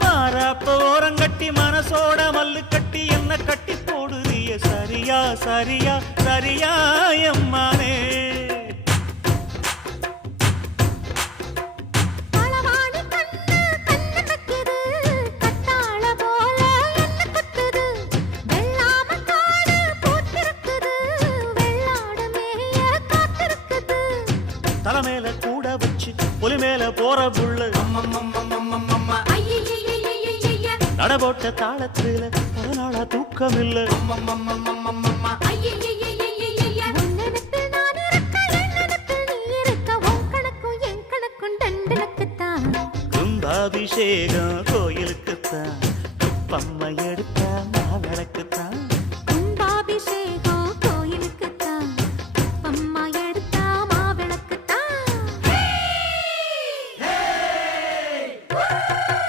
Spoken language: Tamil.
மாறாப்ப ஓரங்கட்டி மனசோட மல்லு கட்டி என்ன கட்டி போடுறிய சரியா சரியா சரியா எம்மானே. தலைமையில கூட வச்சு புலி மேல போற புள்ள நடபோட்ட தாளத்துல அதனால தூக்கம் இல்ல. கும்பாபிஷேகம் கோயிலுக்குத்தான், பம்மை எடுத்தா மாவிளக்குத்தான்.